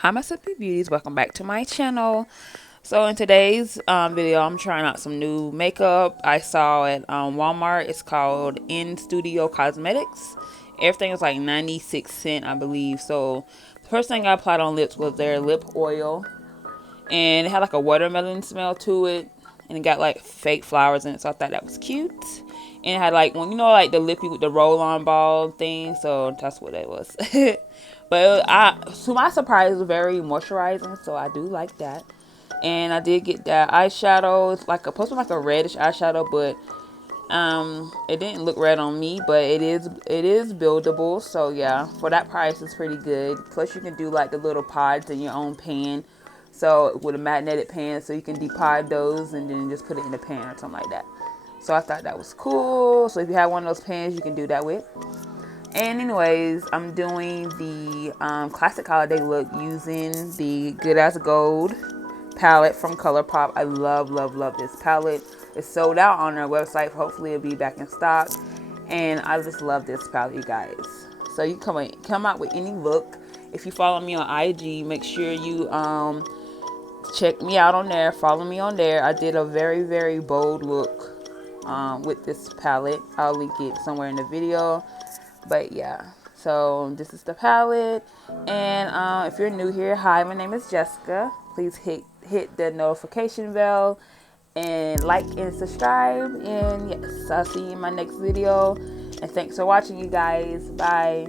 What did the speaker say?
Hi my Simply Beauties, welcome back to my channel. So in today's video, I'm trying out some new makeup I saw at Walmart. It's called In Studio Cosmetics. Everything is like 96 cents, I believe. So the first thing I applied on lips was their lip oil, and it had like a watermelon smell to it, and it got like fake flowers in it, so I thought that was cute. And it had like, when you know, like the lippy with the roll-on ball thing, so that's what it was. But to my surprise, it was very moisturizing, so I do like that. And I did get that eyeshadow. It's like supposed to be like a reddish eyeshadow, but it didn't look red on me, but it is buildable. So yeah, for that price, it's pretty good. Plus, you can do like the little pods in your own pan. So with a magnetic pan, so you can depod those and then just put it in the pan or something like that. So I thought that was cool. So if you have one of those pans, you can do that with. And anyways, I'm doing the classic holiday look using the Good as Gold palette from ColourPop. I love, love, love this palette. It's sold out on their website. Hopefully it'll be back in stock. And I just love this palette, you guys. So you come out with any look. If you follow me on IG, make sure you check me out on there. Follow me on there. I did a very, very bold look with this palette. I'll link it somewhere in the video. But yeah, so this is the palette. And if you're new here, hi, my name is Jessica. Please hit the notification bell and like and subscribe. And yes, I'll see you in my next video. And thanks for watching, you guys. Bye.